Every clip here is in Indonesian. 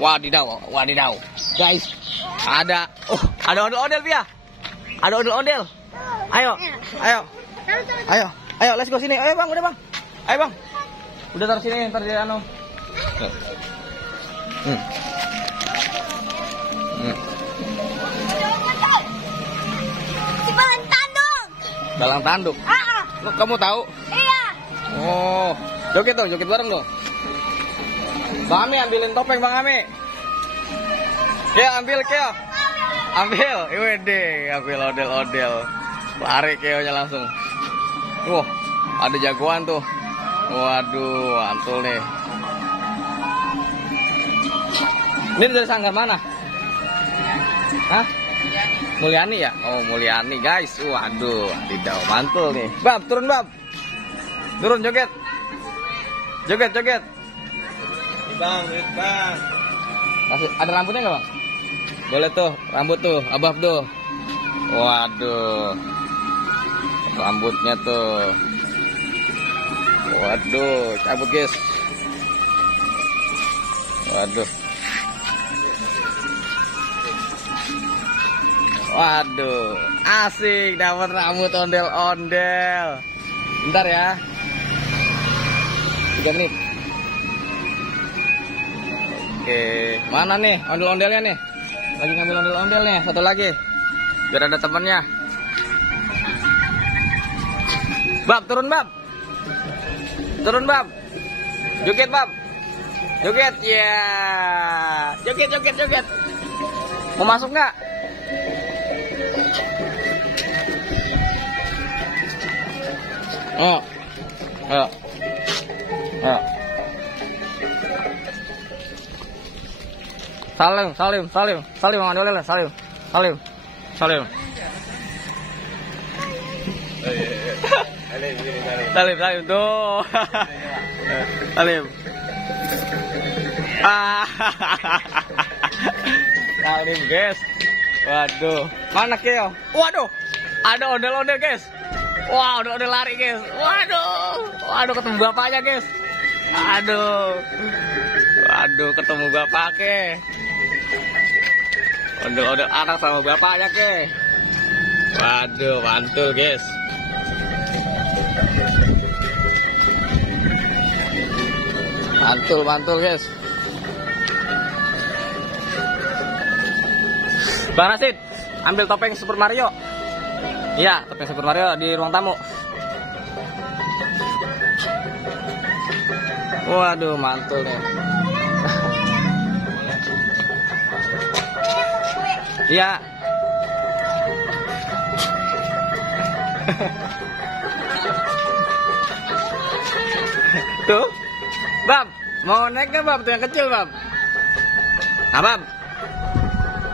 Wadidaw, wadidaw. Guys, ada ondel-ondel Pia. Ada ondel-ondel. Ayo, ayo. Ayo, ayo, let's go sini. Ayo Bang, udah Bang. Ayo Bang. Udah taruh sini, ntar dia anu. Dalang tanduk. Dalang tanduk. Kamu tahu? Iya. Oh, joget dong, joget bareng dong. Bang Ami ambilin topeng Bang Ami. Ya ambil Keo. Ambil, wede, ambil ondel-ondel. Lari Keonya langsung. Wah, ada jagoan tuh. Waduh, mantul nih. Ini dari sanggar mana? Hah? Mulyani ya? Oh, Mulyani guys. Waduh, tidak mantul nih. Bab, turun Bab. Turun joget. Joget, joget. Bang. Ada rambutnya nggak Bang? Boleh tuh, rambut tuh, abab tuh. Waduh. Rambutnya tuh. Waduh, cabut guys. Waduh. Waduh, asik dapat rambut ondel-ondel. Bentar ya. 3 menit. Oke, mana nih ondel-ondelnya nih? Lagi ngambil ondel-ondel nih, satu lagi. Biar ada temannya. Bab, turun Bab. Turun Bab. Joget Bab. Joget ya. Joget, joget, joget. Mau masuk nggak? Oh. Ayo. Ayo. Salim Bang Ondel-ondel, salim. Salim. Salim, tuh. Salim. Salim, guys. Waduh. Mana Keo? Waduh. Ada ondel-ondel, guys. Wah, udah lari, guys. Waduh, ketemu bapaknya, guys. Waduh, ketemu bapaknya. Ondel-ondel anak sama bapaknya, ke. Waduh, mantul, guys. Mantul, guys. Bang Rasid, ambil topeng Super Mario. Iya, topeng Super Mario di ruang tamu. Waduh, mantul nih. Iya. Tuh. Bab, mau naik nggak Bab? Tuh yang kecil Bab. Bab.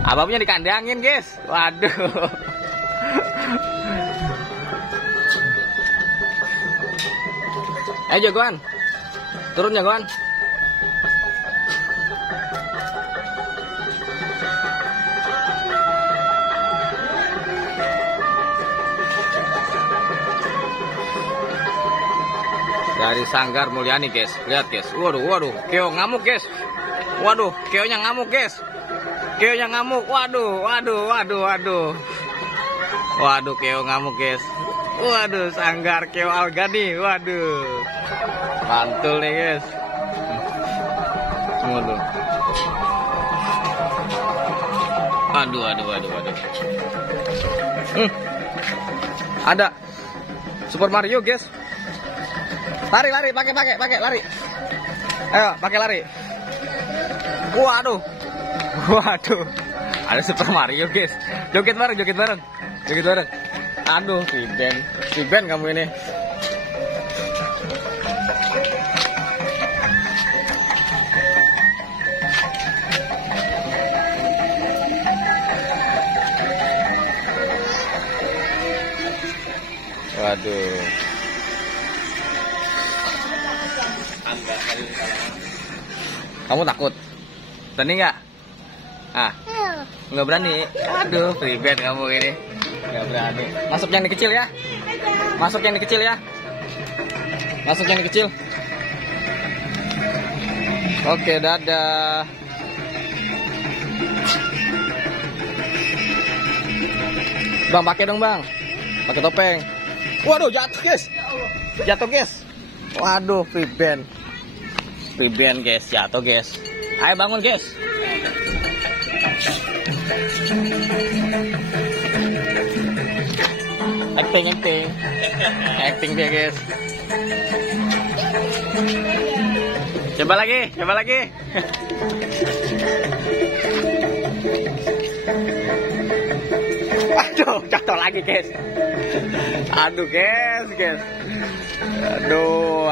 Ababnya dikandangin, guys. Waduh. Ayo jagoan. Turun jagoan. Dari sanggar Mulyani, guys. Lihat, guys. Waduh. Keo ngamuk, guys. Waduh, Keonya ngamuk, guys. Keonya ngamuk. Waduh. Waduh, Keo ngamuk, guys. Waduh, sanggar Keo Algani. Waduh. Mantul nih, guys. Waduh. Aduh. Ada Super Mario, guys. Lari, pakai lari. Ayo, pakai lari. Waduh. Ada Super Mario, guys. Joget bareng. Aduh, si Ben kamu ini. Waduh. Kamu takut? Berani nggak? Nggak berani. Aduh, pribad kamu ini. Nggak berani. Masuk yang kecil ya. Masuk yang kecil. Oke, dadah. Bang, pakai dong bang, pakai topeng. Waduh, jatuh guys, jatuh guys. Waduh, free band guys, jatuh guys. Ayo bangun guys. Acting dia guys. Coba lagi. Aduh, jatuh lagi guys. Aduh guys. Aduh.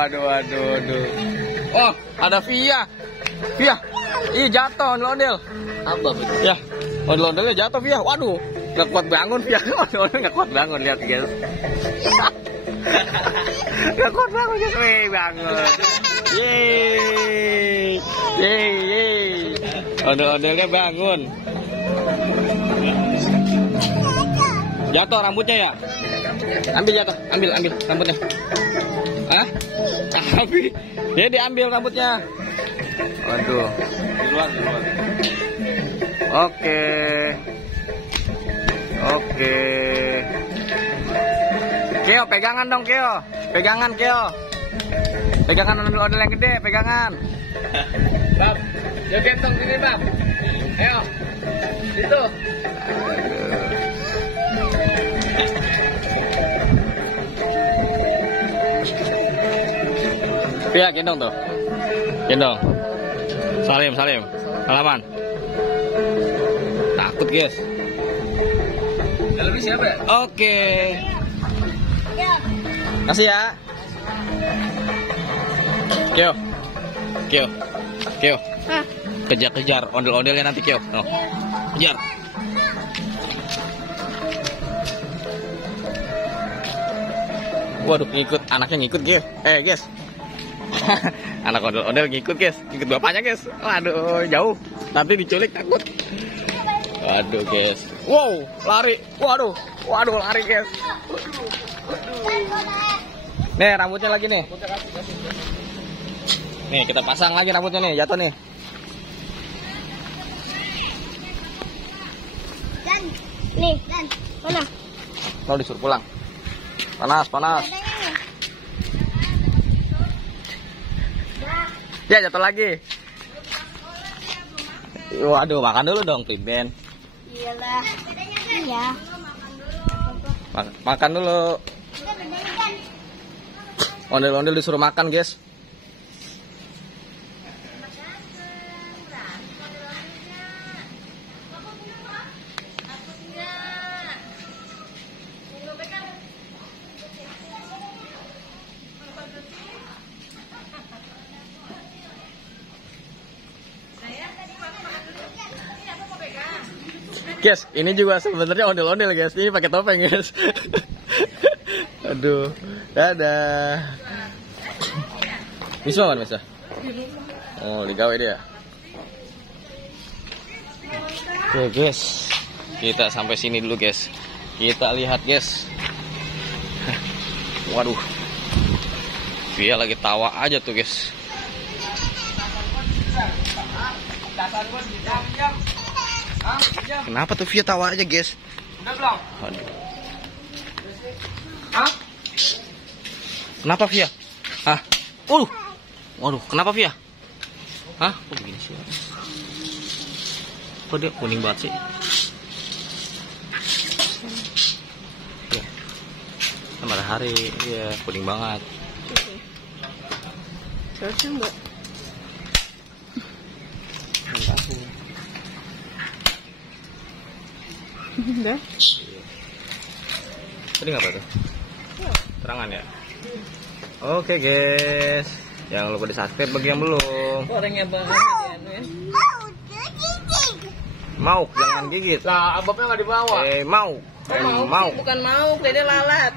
Oh, ada Via. Ih, jatuh ondel-ondel. Apa betul? Ya, ondel-ondelnya jatuh Via. Waduh, nggak kuat bangun Via. Ondel-ondel nggak kuat bangun, lihat guys. Nggak kuat bangun guys, bangun. Yeay. Ondel-ondelnya bangun. Jatuh rambutnya ya? Ambil rambutnya. Hah? Ambil. Dia diambil rambutnya. Waduh. Di luar. Oke. Keo, pegangan dong Keo. Pegangan ondel-ondel yang gede, pegangan. Bab, joget dong sini Bab. Ayo. Situ. Via, gendong tuh. Gendong. Salim. Salaman. Takut guys. Dalamnya siapa ya? Oke. Kasih ya. Keo. Kejar ondel-ondelnya nanti Keo. Oh. Kejar. Waduh, anaknya ngikut guys. Guys. Anak ondel-ondel ngikut guys, ngikut bapaknya guys. Waduh, jauh. Nanti diculik takut. Waduh guys. Wow, lari. Waduh, lari guys. Nih rambutnya lagi nih. Nih kita pasang lagi rambutnya nih, jatuh nih. Dan mana? Mau disuruh pulang. Panas. Ya jatuh lagi. Waduh, makan dulu dong, Piben. Iyalah. Iya. Makan dulu. Ondel-ondel disuruh makan, guys. Guys, ini juga sebenarnya ondel-ondel guys. Ini pakai topeng guys. Aduh, dadah. Bisa kan bisa? Oh, digawe dia. Oke guys, kita sampai sini dulu guys. Kita lihat guys. Waduh, dia lagi tawa aja tuh guys. Kenapa tuh Via tawa aja guys? Udah belum? Waduh. Hah? Kenapa Via? Hah? Waduh, kenapa Via? Hah? Kok begini sih? Kok dia kuning banget sih? Ya. Matahari, ya kuning banget. Terusnya enggak? Udah. Tadi nggak apa tuh? Terangan ya? Oke guys, jangan lupa di subscribe bagi yang belum. Orangnya banget ya. Mau, jangan gigit. Lah, ababnya nggak dibawa. Mau. Bukan mau, dia lalat.